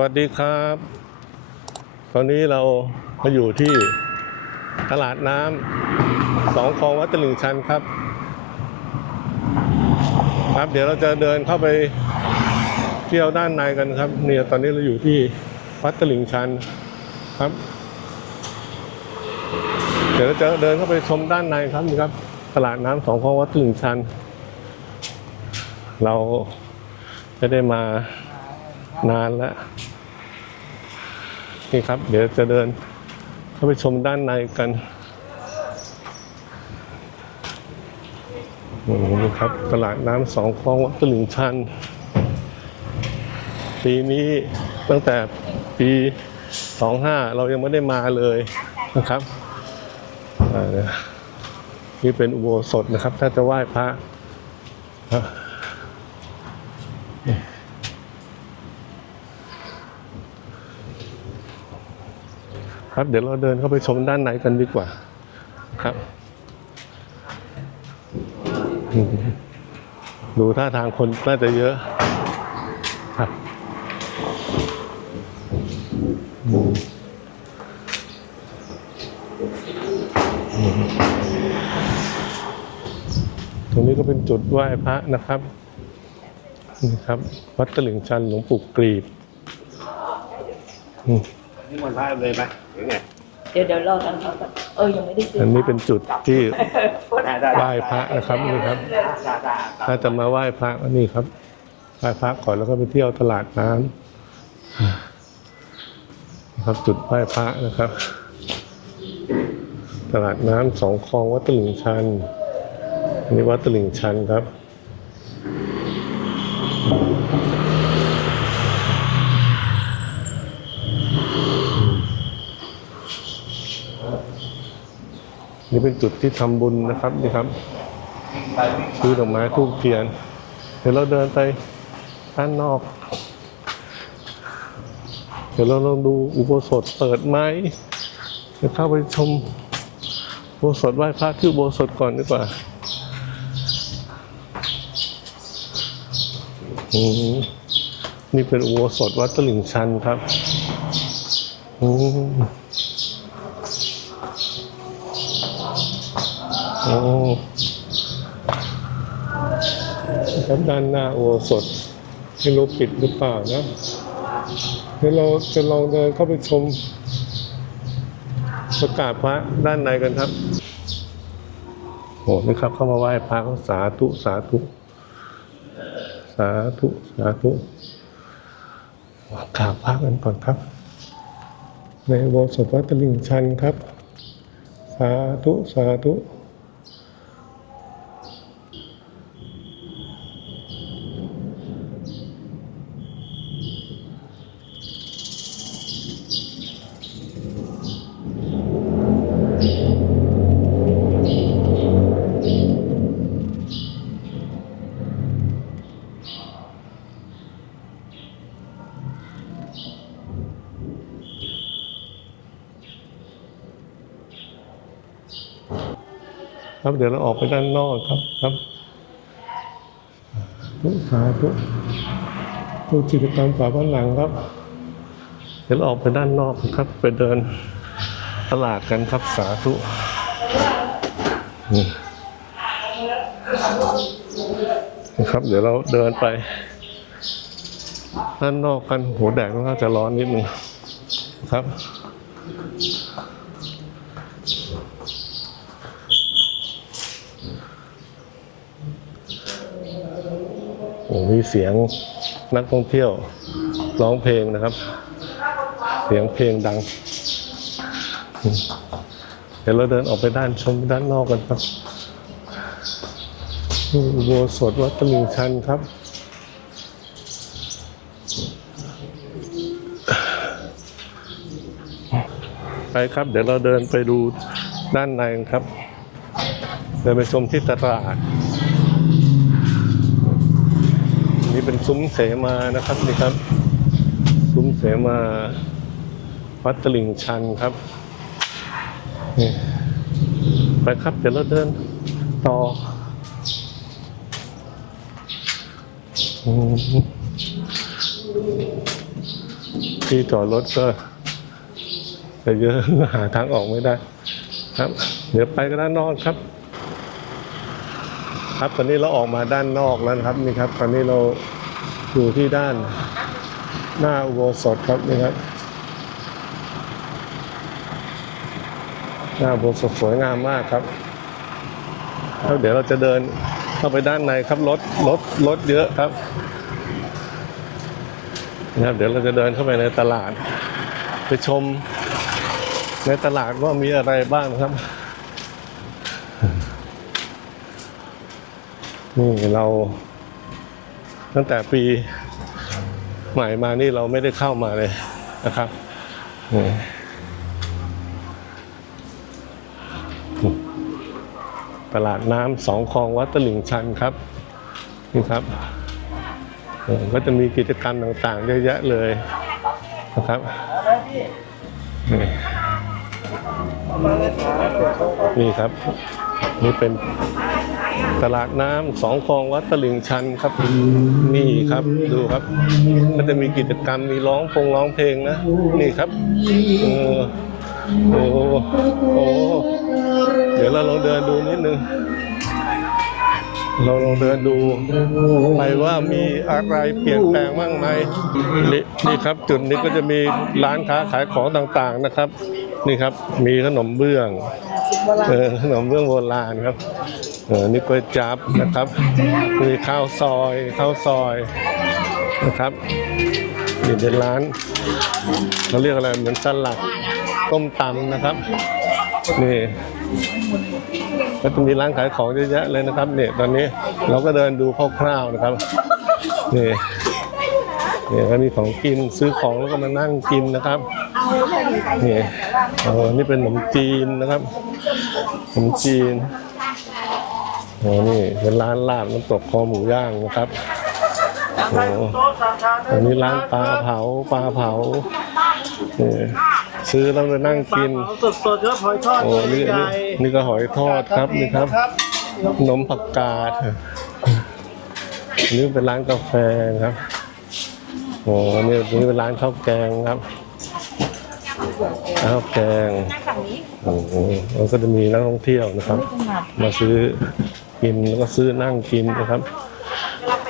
วัสดีครับ ตอนนี้เรามาอยู่ที่ตลาดน้ำสองคลองวัดตลิ่งชันครับ ครับเดี๋ยวเราจะเดินเข้าไปเที่ยวด้านในกันครับ เนี่ยตอนนี้เราอยู่ที่วัดตลิ่งชันครับ เดี๋ยวเราจะเดินเข้าไปชมด้านในครับนี่ครับ ตลาดน้ำสองคลองวัดตลิ่งชัน เราไม่ได้มานานแล้ว นี่ครับ เดี๋ยวจะเดินเข้าไปชมด้านในกันโอ้โหนี่ครับ ตลาดน้ำสองคลองวัดตลิ่งชัน ปีนี้ตั้งแต่ปี 25 เรายังไม่ได้มาเลยนะครับนี่เป็นอุโบสถนะครับ ถ้าจะไหว้พระ ครับ เดี๋ยวเราเดินเข้าไปชมด้านในกันดีกว่าครับ ดูท่าทางคนน่าจะเยอะครับตรงนี้ก็เป็นจุดไหว้พระนะครับนี่ครับ วัดตลิ่งชันหลวงปู่กรีบ อืม นี่มันพลาดเลยไหมหรือไงเดี๋ยวเดี๋ยวรอทางเขาก่อนเออยังไม่ได้ซื้ออันนี้เป็นจุดที่ได้ได้ไหว้พระนะครับนี่ครับถ้าจะมาไหว้พระก็นี่ครับไหว้พระก่อนแล้วก็ไปเที่ยวตลาดน้ำนะครับจุดไหว้พระนะครับ ตลาดน้ำสองคลองวัดตลิ่งชันอันนี้วัดตลิ่งชันครับ นี่เป็นจุดที่ทำบุญนะครับนี่ครับซื้อดอกไม้ทูบเทียน เดี๋ยวเราเดินไปด้านนอก เดี๋ยวเราลองดูอุโบสถเปิดไหมเดี๋ยวเข้าไปชมอุโบสถไหว้พระที่อุโบสถก่อนดีกว่าอืมนี่เป็นอุโบสถวัดตลิ่งชันครับอืม โอ้ครับด้านหน้าอุโบสถไม่รู้ปิดหรือเปล่านะเดี๋ยวเราจะลองเดินเข้าไปชมประกาศพระด้านในกันครับโอ้นี่ครับ เข้ามาไหว้พระก็สาธุสาธุสาธุสาธุกราบพระกันก่อนครับ ในโบสถ์วัดตลิ่งชันครับ สาธุสาธุ ครับ เดี๋ยวเราออกไปด้านนอกครับครับทุสาธุดูกิจกรรมฝาผนังครับ เดี๋ยวเราออกไปด้านนอกครับ ไปเดินตลาดกันครับสาธุนี่นะครับ เดี๋ยวเราเดินไปด้านนอกกันหัวแดดน่าจะร้อนนิดนึงครับ โอ้มีเสียงนักท่องเที่ยวร้องเพลงนะครับ เสียงเพลงดัง เดี๋ยวเราเดินออกไปด้านชมด้านนอกกันครับอุโบสถวัดตลิ่งชันครับไปครับ เดี๋ยวเราเดินไปดูด้านในกันครับ เดินไปชมที่ตลาด นี่ เป็นซุ้มเสมานะครับนี่ครับ ซุ้มเสมาวัดตลิ่งชันครับนี่ไปครับเดี๋ยวเราเดินต่อที่จอดรถก็จะเยอะหาทางออกไม่ได้ ครับ เดี๋ยวไปกันด้านนอกครับ ครับตอนนี้เราออกมาด้านนอกแล้วครับนี่ครับ ตอนนี้เรา อยู่ที่ด้านหน้าอุโบสถครับนี่ครับ หน้าอุโบสถสวยงามมากครับแล้วเดี๋ยวเราจะเดินเข้าไปด้านในครับรถรถรถเยอะครับนะครับเดี๋ยวเราจะเดินเข้าไปในตลาด ไปชมในตลาดว่ามีอะไรบ้างครับ นี่เรา ตั้งแต่ปีใหม่มานี่เราไม่ได้เข้ามาเลยนะครับตลาดน้ำสองคลองวัดตลิ่งชันครับนี่ครับก็จะมีกิจกรรมต่างๆเยอะแยะเลยนะครับนี่ครับ นี่เป็น ตลาดน้ำสองคลองวัดตลิ่งชันครับ นี่ครับดูครับก็จะมีกิจกรรมมีร้องพงร้องเพลงนะ นี่ครับเออโอ้โอ้เดี๋ยวเราลองเดินดูนิดนึง เราลองเดินดูไปว่ามีอะไรเปลี่ยนแปลงบ้างไหมนี่นี่ครับจุดนี้ก็จะมีร้านค้าขายของต่างๆนะครับ นี่ครับมีขนมเบื้องเออขนมเบื้องโบราณครับ เออนี่ก๋วยจั๊บนะครับมีข้าวซอยข้าวซอยนะครับนี่เป็นร้านเขาเรียกอะไรเหมือนสลัดต้มตำนะครับนี่ก็จะมีร้านขายของเยอะแยะเลยนะครับเนี่ยตอนนี้เราก็เดินดูคร่าวๆนะครับนี่นี่ก็มีของกินซื้อของแล้วก็มานั่งกินนะครับนี่อ๋อนี่เป็นขนมจีนนะครับขนมจีน โอ้นี่เป็นร้านลาบน้ำตกคอหมูย่างนะครับโอ้อันนี้ร้านปลาเผาปลาเผานี่ซื้อแล้วมานั่งกิน สดสดๆครับหอยทอดโอ้นี่ใหนี่ญ่นี่ก็หอยทอดครับนี่ครับครับขนมผักกาดอันนี่เป็นร้านกาแฟครับโอ้นี่นี่เป็นร้านข้าวแกงครับข้าวแกงโอ้โหแล้วก็จะมีนักท่องเที่ยวนะครับ มาซื้อ กินแล้วก็ซื้อนั่งกินนะครับ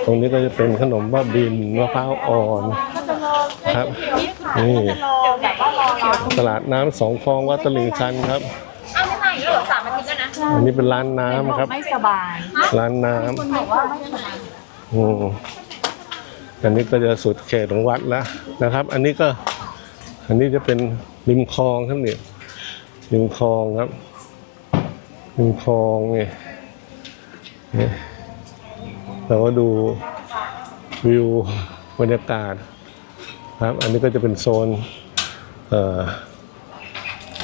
ตรงนี้ก็จะเป็นขนมบ้าบินมะพร้าวอ่อนครับนี่ตลาดน้ำสองคลองวัดตลิ่งชันครับเอาไม่มาอีกแล้วเหรอสามอาทิตย์แล้วนะอันนี้เป็นร้านน้ำครับไม่สบายร้านน้บอกว่าไม่สบายำอืมอันนี้ก็จะสุดเขตของวัดแล้วนะครับ อันนี้ก็อันนี้จะเป็นริมคลองครับเนี่ยริมคลองครับริมคลองเนี่ย เราก็ดูวิวบรรยากาศครับ อันนี้ก็จะเป็นโซน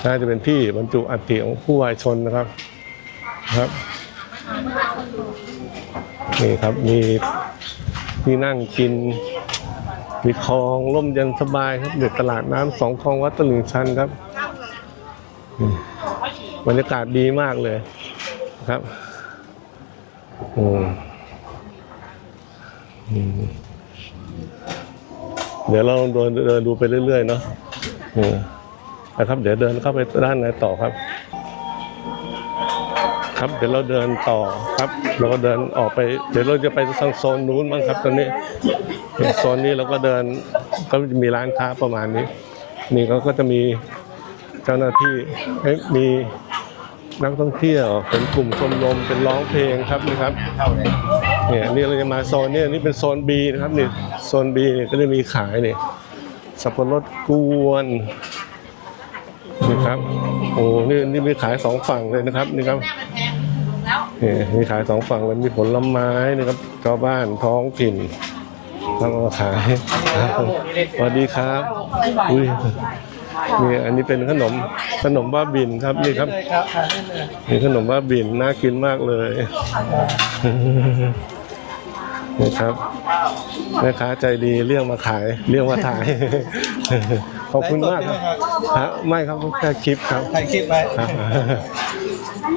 น่าจะเป็นที่บรรจุอัฐิของผู้วายชนนะครับครับ นี่ครับมีที่นั่งกิน มีคลองร่มเย็นสบายครับเด็ดตลาดน้ำสองคลองวัดตลิ่งชันครับนี่บรรยากาศดีมากเลยครับ อืมอืมเดี๋ยวเราเดินเดินดูไปเรื่อยๆเนาะนะครับ เดี๋ยวเดินเข้าไปด้านในต่อครับ ครับเดี๋ยวเราเดินต่อครับ เราก็เดินออกไป เดี๋ยวเราจะไปทางโซนนู้นบ้างครับ ตอนนี้โซนนี้เราก็เดินก็จะมีร้านค้าประมาณนี้ นี่เขาก็จะมีเจ้าหน้าที่เอ้ยมี นักท่องเที่ยว เป็นกลุ่มชมรมเป็นร้องเพลงครับนี่ครับเนี่ยนี่เราจะมาโซนนี้นี่เป็นโซน B นะครับนี่โซน B เนี่ยก็จะมีขายนี่สับปะรดกวนนี่ครับโอ้นี่นี่มีขายสองฝั่งเลยนะครับนี่ครับนี่มีขายสองฝั่งเลยมีผลไม้นะครับชาวบ้านท้องถิ่นทำมาขายครับสวัสดีครับอุ้ย นี่อันนี้เป็นขนมขนมบ้าบินครับนี่ครับเลยครับทานได้เลยนี่ขนมบ้าบินน่ากินมากเลยนี่ครับแม่ค้าใจดีเรียกมาขายเรียกมาถ่ายขอบคุณมากครับฮะไม่ครับแค่คลิปครับถ่ายคลิปไว้ครับ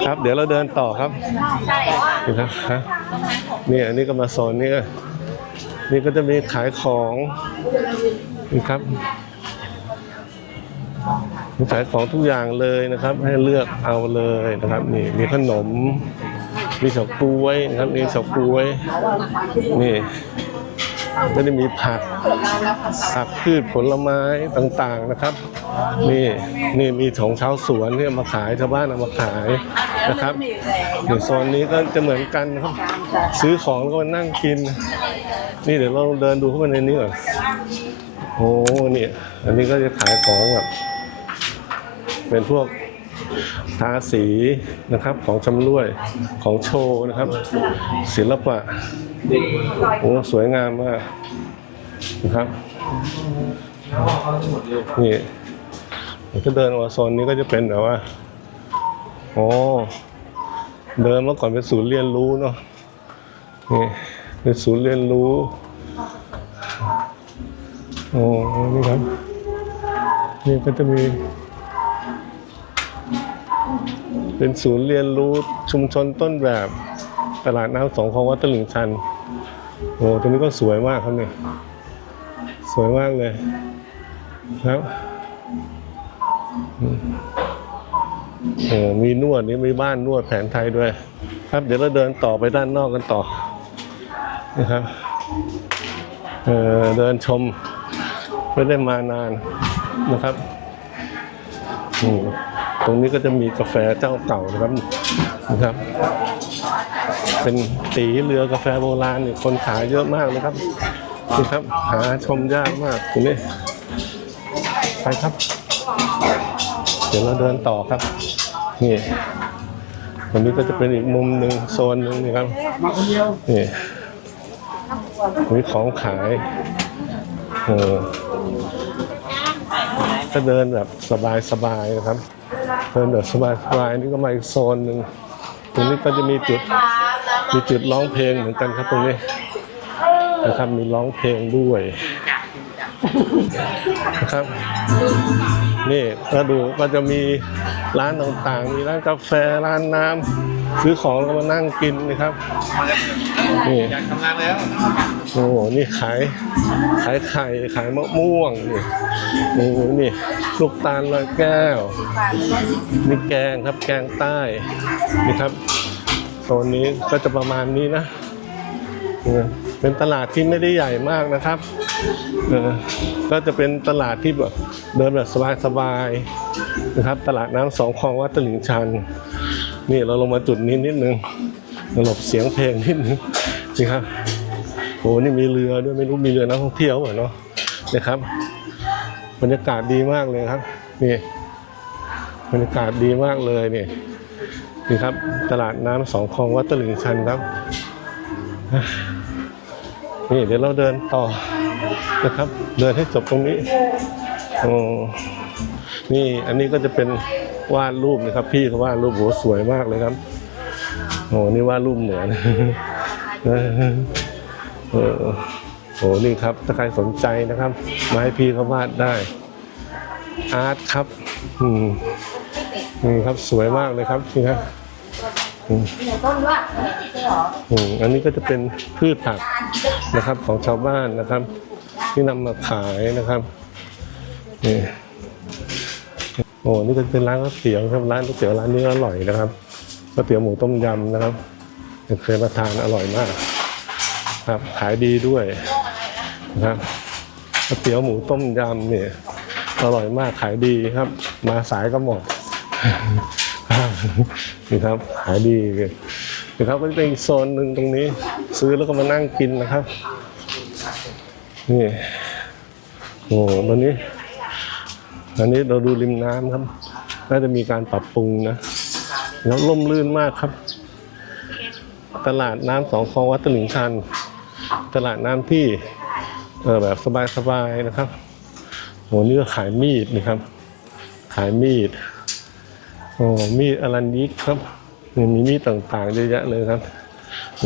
ครับ เดี๋ยวเราเดินต่อครับนี่ครับฮะนี่อันนี้ก็มาโซนนี้ก็นี่ก็จะมีขายของนี่ครับ มีขายของทุกอย่างเลยนะครับ ให้เลือกเอาเลยนะครับ นี่มีขนม มีเฉาก๊วยนะครับมีเฉาก๊วย นี่ก็จะมีผักผักพืชผลไม้ต่างๆนะครับ นี่นี่มีของชาวสวนที่เอามาขายชาวบ้านเอามาขายนะครับในโซนนี้ก็จะเหมือนกันนะครับ ซื้อของแล้วก็มานั่งกิน นี่เดี๋ยวเราเดินดูเข้าไปในนี้ก่อนโอ้นี่อันนี้ก็จะขายของแบบ เป็นพวกทาสีนะครับของชำร่วยของโชว์นะครับ ศิลปะโอ้สวยงามมากนะครับนี่มันก็เดินออกโซนนี้ก็จะเป็นแบบว่าโอ้เดินเมื่อก่อนเป็นศูนย์เรียนรู้เนาะนี่เป็นศูนย์เรียนรู้โอ้นี่ครับนี่ก็จะมี เป็นศูนย์เรียนรู้ชุมชนต้นแบบตลาดน้ำสองคลองวัดตลิ่งชัน โอ้ตรงนี้ก็สวยมากครับเนี่ยสวยมากเลยครับอืมโอ้มีนวดนี่มีบ้านนวดแผนไทยด้วย ครับเดี๋ยวเราเดินต่อไปด้านนอกกันต่อนะครับเออเดินชมไม่ได้มานานนะครับอืม ตรงนี้ก็จะมีกาแฟเจ้าเก่านะครับนะครับ เป็นตีเรือกาแฟโบราณเนี่ยคนขายเยอะมากเลยครับนี่ครับ หาชมยากมากตรงนี้ไปครับ เดี๋ยวเราเดินต่อครับนี่ตรงนี้ก็จะเป็นอีกมุมหนึ่งโซนหนึ่งนี่ครับนี่มีของขายเออ ก็เดินแบบสบายๆนะครับเดินแบบสบายๆนี่ก็มาอีกโซนหนึ่งตรงนี้ก็จะมีจุดมีจุดร้องเพลงเหมือนกันครับตรงนี้นะครับมีร้องเพลงด้วยนะครับ นี่ก็ดูก็จะมีร้านต่างๆ มีร้านกาแฟร้านน้ำ ซื้อของแล้วก็มานั่งกินนะครับนี่อยากทำงานแล้วโอ้โหนี่ขายขายไข่ขายมะม่วงนี่โอ้โหนี่ลูกตาลลอยแก้วนี่แกงครับแกงใต้นี่ครับโซนนี้ก็จะประมาณนี้นะเป็นตลาดที่ไม่ได้ใหญ่มากนะครับก็จะเป็นตลาดที่แบบเดินแบบสบายๆนะครับ ตลาดน้ำสองคลองวัดตลิ่งชัน นี่เราลงมาจุดนี้นิดนึงหลบเสียงเพลงนิดนึงนี่ครับโอ้นี่มีเรือด้วยไม่รู้มีเรือนักท่องเที่ยวเปล่าเนาะนะครับบรรยากาศดีมากเลยครับนี่บรรยากาศดีมากเลยนี่นี่ครับ ตลาดน้ำสองคลองวัดตลิ่งชันครับนี่เดี๋ยวเราเดินต่อนะครับ เดินให้จบตรงนี้โอ้นี่อันนี้ก็จะเป็น วาดรูปนะครับ พี่เขาวาดรูปโหสวยมากเลยครับโอ้นี่วาดรูปเหมือนเออโหนี่ครับ ถ้าใครสนใจนะครับ มาให้พี่เขาวาดได้ อาร์ตครับอืมนี่ครับสวยมากเลยครับนี่ครับต้นด้วยอืมอันนี้ก็จะเป็นพืชผักนะครับของชาวบ้านนะครับ ที่นำมาขายนะครับนี่ อ้นี่ก็เป็นร้านก๋วยเตี๋ยวครับร้านก๋วยเตี๋ยวร้านนี้อร่อยนะครับก๋วยเตี๋ยวหมูต้มยำนะครับเคยมาทานอร่อยมาก ครับขายดีด้วยนะครับก๋วยเตี๋ยวหมูต้มยำเนี่ยอร่อยมากขายดีครับ มาสายก็หมดนี่ครับขายดีเลยนะครับก็จะเป็นโซนหนึ่งตรงนี้ ซื้อแล้วก็มานั่งกินนะครับ นี่โอ้ตอนนี้ อันนี้เราดูริมน้ำครับ น่าจะมีการปรับปรุงนะ แล้วร่มรื่นมากครับ ตลาดน้ำสองคลองวัดตลิ่งชัน ตลาดน้ำที่เออแบบสบายๆนะครับโหนี่ก็ขายมีดนะครับ ขายมีดโอ้มีดอลันยิกครับมีมีดต่างๆเยอะแยะเลยครับ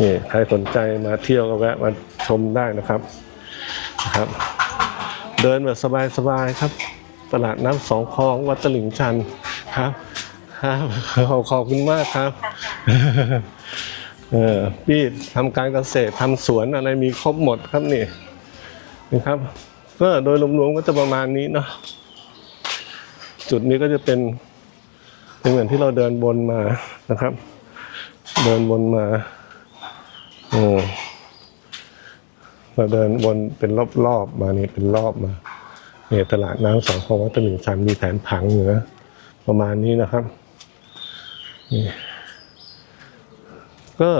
นี่ใครสนใจมาเที่ยวก็แวะมาชมได้นะครับนะครับ เดินแบบสบายๆครับ ตลาดน้ำสองคลองวัดตลิ่งชันครับครับขอบขอบคุณมากครับเออพี่ทำการเกษตรทำสวนอะไรมีครบหมดครับนี่นะครับ ก็โดยรวมๆก็จะประมาณนี้เนาะจุดนี้ก็จะเป็นเป็นเหมือนที่เราเดินบนมานะครับ เดินบนมาโอ้เราเดินวนเป็นรอบๆมานี่เป็นรอบมา เนี่ยตลาดน้ำสองคลองวัดตลิ่งชันมีแผนผังเหนือประมาณนี้นะครับนี่ก็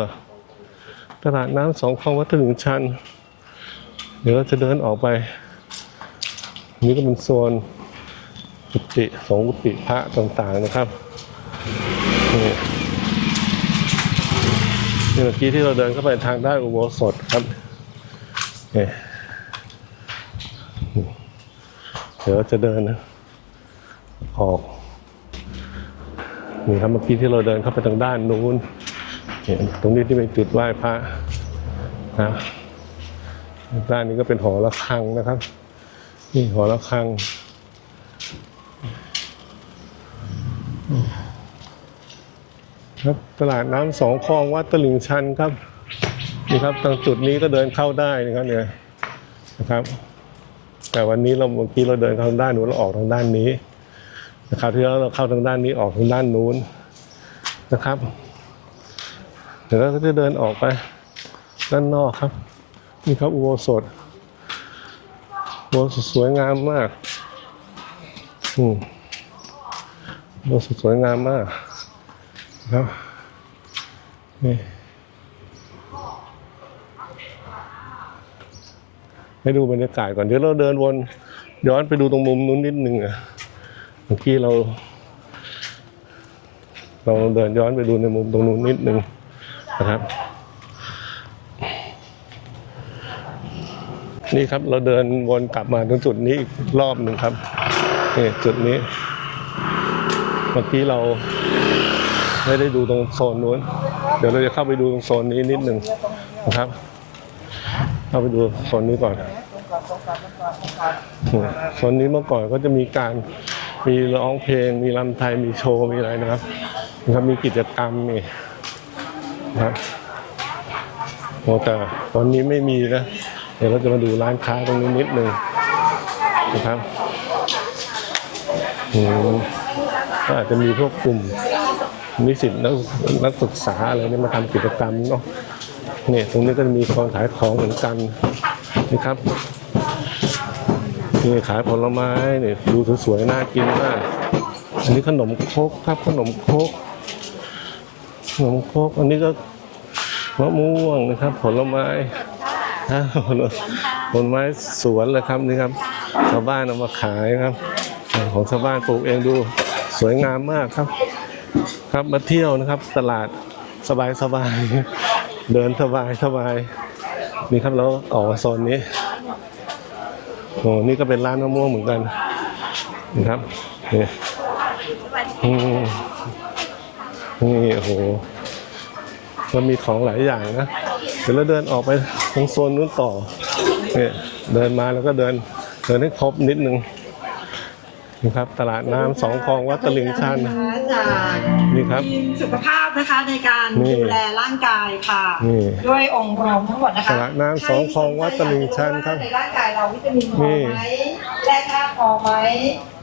ตลาดน้ำสองคลองวัดตลิ่งชัน เดี๋ยวเราจะเดินออกไป นี่ก็เป็นโซนกุฏิสงฆ์กุฏิพระต่างๆนะครับนี่นี่เมื่อกี้ที่เราเดินเข้าไปทางด้านอุโบสถครับนี่ เดี๋ยวจะเดินนะออกนี่ครับเมื่อกี้ที่เราเดินเข้าไปทางด้านนู้นเนี่ยตรงนี้ที่เป็นจุดไหว้พระนะด้านนี้ก็เป็นหอระฆังนะครับ นี่หอระฆังครับตลาดน้ำสองคลองวัดตลิ่งชันครับนี่ครับทางจุดนี้ก็เดินเข้าได้นะครับเนี่ยนะครับ แต่วันนี้เราเมื่อกี้เราเดินเข้าทางด้านนู้นเราออกทางด้านนี้นะครับที่แล้วเราเข้าทางด้านนี้ออกทางด้านนู้นนะครับ เดี๋ยวเราจะเดินออกไปด้านนอกครับนี่ครับอุโบสถอุโบสถสวยงามมากอืมโบสถสวยงามมากครับนี่ ให้ดูบรรยากาศก่อนเดี๋ยวเราเดินวนย้อนไปดูตรงมุมนู้นนิดนึงอะเมื่อกี้เรา เราเดินย้อนไปดูในมุมตรงนู้นนิดนึงนะครับ นี่ครับเราเดินวนกลับมาตรงจุดนี้อีกรอบหนึ่งครับนี่จุดนี้ เมื่อกี้เราไม่ได้ดูตรงโซนนู้น เดี๋ยวเราจะเข้าไปดูตรงโซนนี้นิดหนึ่งนะครับ เข้าไปดูโซนนี้ก่อนอืมโซนนี้เมื่อก่อนก็จะมีการมีร้องเพลง มีรำไทยมีโชว์มีอะไรนะครับนะครับมีกิจกรรมนี่นะครับโอ้แต่ตอนนี้ไม่มีนะเดี๋ยวเราจะมาดูร้านค้าตรงนี้นิดหนึ่งนะครับอืมก็อาจจะมีพวกกลุ่มนิสิตนักนักศึกษาอะไรนี่มาทำกิจกรรมเนาะ เนี่ยตรงนี้ก็จะมีคนขายของเหมือนกันนะครับนี่ขายผลไม้เนี่ยดูสวยๆน่ากินมากอันนี้ขนมครกครับขนมครกขนมครกอันนี้ก็มะม่วงนะครับ ผลไม้ผลไม้สวนเลยครับนี่ครับชาวบ้านเอามาขายครับ ของชาวบ้านปลูกเองดูสวยงามมากครับ ครับมาเที่ยวนะครับ ตลาดสบายสบายๆ เดินสบายสบายนี่ครับแล้วออกมาโซนนี้โอ้นี่ก็เป็นร้านมะม่วงเหมือนกันนี่ครับนี่อืมนี่โอ้โหก็มีของหลายอย่างนะเดี๋ยวเราเดินออกไปตรงโซนนู้นต่อเนี่ยเดินมาแล้วก็เดินเดินให้ครบนิดนึงนะครับ ตลาดน้ำสองคลองวัดตลิ่งชันจากนี่ครับทีมสุขภาพ นะคะในการนี่ดูแลร่างกายค่ะ นี่ด้วยองค์รวมทั้งหมดนะคะตลาดน้ำสองคลองวัดตลิ่งชันครับในร่างกายเราวิตามินพนี่อไหมแร่ธาตุพอไหม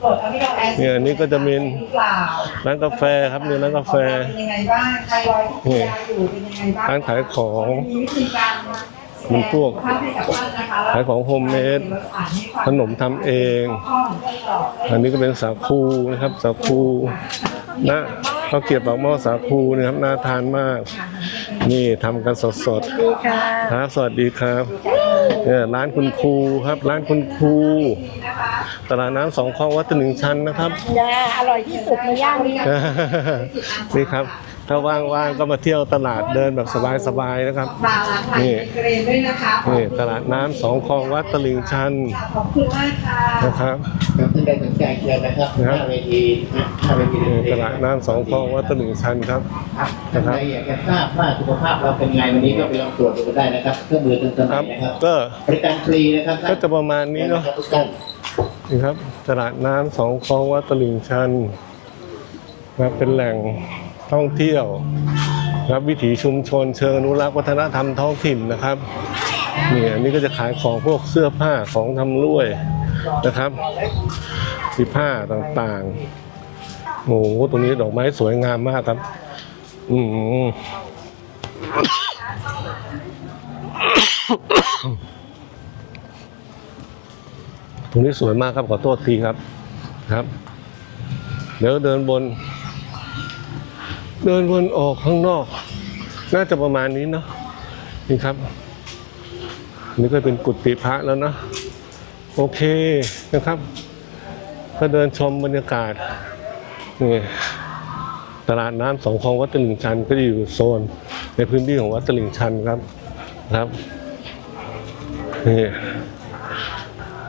กรดอะมิโนแอซิดเนี่ยอันนี้ก็จะมี หรือเปล่าร้านกาแฟครับนี่ร้านกาแฟ ของเราเป็นยังไงบ้างไทรอยด์ที่กินยาอยู่เป็นยังไงบ้างร้านขายของ มีวิธีการ มันพวกสุขภาพให้กับท่านนะคะขายของโฮมเมดขนมทำเองข้อของไส้กรอกอันนี้ก็เป็นสาคูนะครับสาคูนะข้าวเกรียบปากหม้อสาคูนะครับน่าทานมาก นี่ทำกันสดๆครับสวัสดีครับเนี่ยร้านคุณครูครับ ร้านคุณครูตลาดน้ำสองคลองวัดตลิ่งชันนะครับจ้าอร่อยที่สุดในย่างนี้นี่ครับ ถ้าว่างๆก็มาเที่ยวตลาดเดินแบบสบายๆนะครับ ปลาล้างไข่นี่เกรนด้วยนะคะนี่ตลาดน้ำสองคลองวัดตลิ่งชันขอบคุณมากค่ะนะครับ ครับท่านใดสนใจเชิญนะครับนะครับหน้าเวทีนะหน้าเวทีนี่ดนตรีตลาดน้ำสองคลองวัดตลิ่งชันครับ ครับท่านใดอยากจะทราบว่าสุขภาพเราเป็นไงวันนี้ก็ไปลองตรวจดูกันได้นะครับเครื่องมือทันสคมัรัยบ นะครับก็บริการฟรีนะครับก็จะประมาณนี้เนาะครับทุกท่านนี่ครับตลาดน้ำสองคลองวัดตลิ่งชันนะครับเป็นแหล่ง ท่องเที่ยวครับวิถีชุมชนเชิงอนุรักษ์วัฒนธรรมท้องถิ่นนะครับนี่อันนี้ก็จะขายของพวกเสื้อผ้าของทำรวยนะครับสีผ้าต่างๆโอ้โหตรงนี้ดอกไม้สวยงามมากครับ อืมตรงนี้สวยมากครับขอโทษทีครับครับ เดี๋ยวเดินบน เดินบนออกข้างนอก น่าจะประมาณนี้เนาะนี่ครับ นี่ก็เป็นกุฏิพระแล้วเนาะโอเคนะครับ ก็เดินชมบรรยากาศนี่ตลาดน้ำสองคลองวัดตลิ่งชันก็จะอยู่โซน ในพื้นที่ของวัดตลิ่งชันครับครับนี่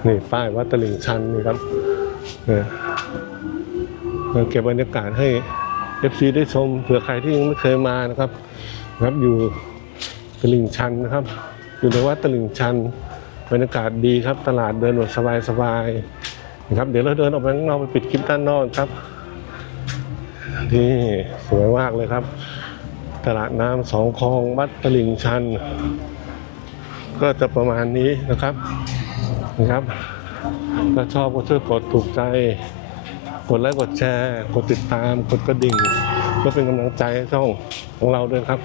นี่ป้ายวัดตลิ่งชันนี่ครับเนี่ยเก็บบรรยากาศให้ FC ได้ชมเผื่อใครที่ยังไม่เคยมานะครับนะครับอยู่ตลิ่งชันนะครับ อยู่ในวัดตลิ่งชันบรรยากาศดีครับ ตลาดเดินแบบสบายๆนะครับ เดี๋ยวเราเดินออกไปข้างนอกไปปิดคลิปด้านนอกครับนี่สวยมากเลยครับ ตลาดน้ำสองคลองวัดตลิ่งชัน ก็จะประมาณนี้นะครับนะครับ ถ้าชอบก็ช่วยกดถูกใจ กดไลค์กดแชร์ กดติดตาม กดกระดิ่งเพื่อเป็นกำลังใจให้ช่องของเราด้วยครับ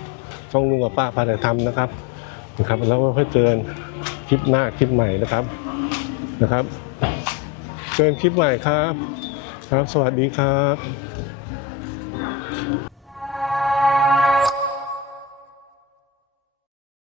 ช่องลุงกับป้าพาแต่ทำนะครับนะครับ แล้วก็ค่อยเจอนคลิปหน้าคลิปใหม่นะครับนะครับเจอนคลิปใหม่ครับ ครับ สวัสดีครับ